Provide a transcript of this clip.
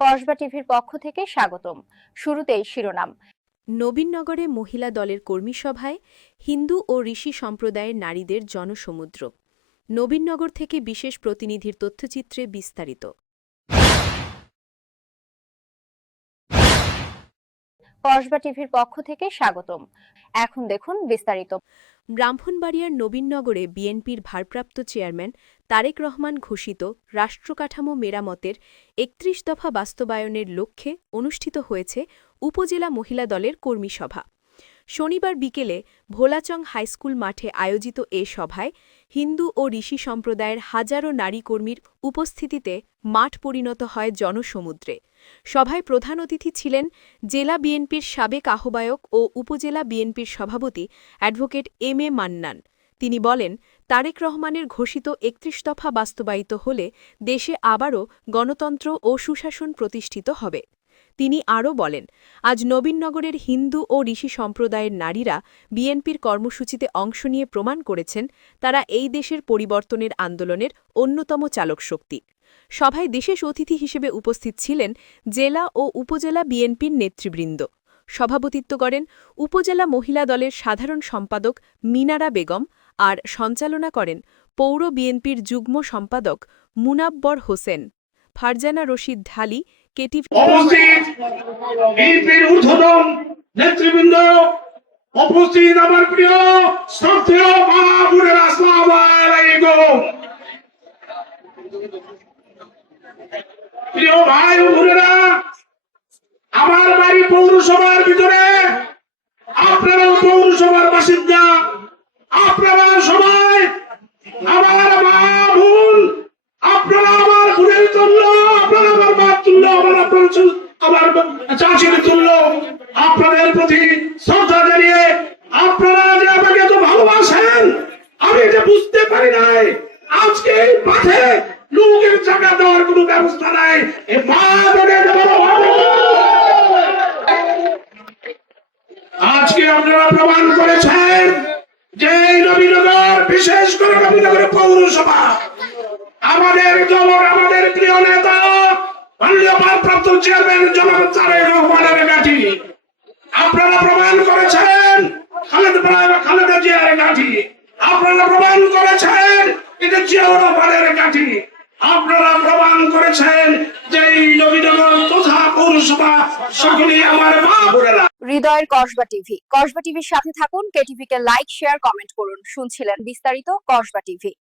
কসবা টিভির পক্ষ থেকে স্বাগতম। শুরুতেই শিরোনাম। নবীনগরে মহিলা দলের কর্মী সভায় হিন্দু ও ঋষি সম্প্রদায়ের নারীদের জনসমুদ্র। নবীনগর থেকে বিশেষ প্রতিনিধির তথ্যচিত্রে বিস্তারিত। কসবা টিভির পক্ষ থেকে স্বাগতম। এখন দেখুন বিস্তারিত। ব্রাহ্মণবাড়িয়ার নবীনগরে বিএনপির ভারপ্রাপ্ত চেয়ারম্যান তারেক রহমান ঘোষিত রাষ্ট্রকাঠামো মেরামতের একত্রিশ দফা বাস্তবায়নের লক্ষ্যে অনুষ্ঠিত হয়েছে উপজেলা মহিলা দলের কর্মী সভা। শনিবার বিকেলে ভোলাচং হাইস্কুল মাঠে আয়োজিত এ সভায় হিন্দু ও ঋষি সম্প্রদায়ের হাজারো নারী কর্মীর উপস্থিতিতে মাঠ পরিণত হয় জনসমুদ্রে। সভায় প্রধান অতিথি ছিলেন জেলা বিএনপির সাবেক আহ্বায়ক ও উপজেলা বিএনপির সভাপতি অ্যাডভোকেট এম এ মান্নান। তিনি বলেন, তারেক রহমানের ঘোষিত একত্রিশ দফা বাস্তবায়িত হলে দেশে আবারও গণতন্ত্র ও সুশাসন প্রতিষ্ঠিত হবে। তিনি আরও বলেন, আজ নবীনগরের হিন্দু ও ঋষি সম্প্রদায়ের নারীরা বিএনপির কর্মসূচিতে অংশ নিয়ে প্রমাণ করেছেন, তারা এই দেশের পরিবর্তনের আন্দোলনের অন্যতম চালক শক্তি সভায় বিশেষ অতিথি হিসেবে উপস্থিত ছিলেন জেলা ও উপজেলা বিএনপির নেতৃবৃন্দ। সভাপতিত্ব করেন উপজেলা মহিলা দলের সাধারণ সম্পাদক মিনারা বেগম আর সঞ্চালনা করেন পৌর বিএনপির যুগ্ম সম্পাদক মুনাব্বর হোসেন। ফারজানা রশিদ ঢালি, কেটিভি প্রিয় প্রিয় ভাই বোনেরা, আমার বাড়ি পৌরসভার ভিতরে, আপনারা পৌরসভার বাসিন্দা, আপনারা সবাই আমার মা বোন, আপনারা আমার বোনের তুল্য, আপনারা আমার মা তুল্য, আমার আপনার আমার চাষির তুল্য, আপনাদের প্রতি শ্রদ্ধা জানিয়ে আপনারা যে আমাকে এত ভালোবাসেন, আমি এটা বুঝতে পারি নাই। আজকে এই মাঠে দেওয়ার কোনো ব্যবস্থা নাই। আজকে আপনারা প্রমাণ করেছেন যে নবীনগর, বিশেষ করে নবীনগর পৌরসভা, আমাদের দল আমাদের প্রিয় নেতা, মাননীয় ভারপ্রাপ্ত চেয়ারম্যান জনাব রহমানের গাঠি আপনারা প্রমাণ করেছেন খালেদ খালেদা জিয়ার গাঠি আপনারা প্রমাণ করেছেন এটা জিয়াউর রহমানের গাঠি আপনারা প্রমাণ করেছেন যে হৃদয়ের কসবা টিভি। কসবা টিভির সাথে থাকুন কেটিভিকে লাইক শেয়ার কমেন্ট করুন। শুনছিলেন বিস্তারিত কসবা টিভি।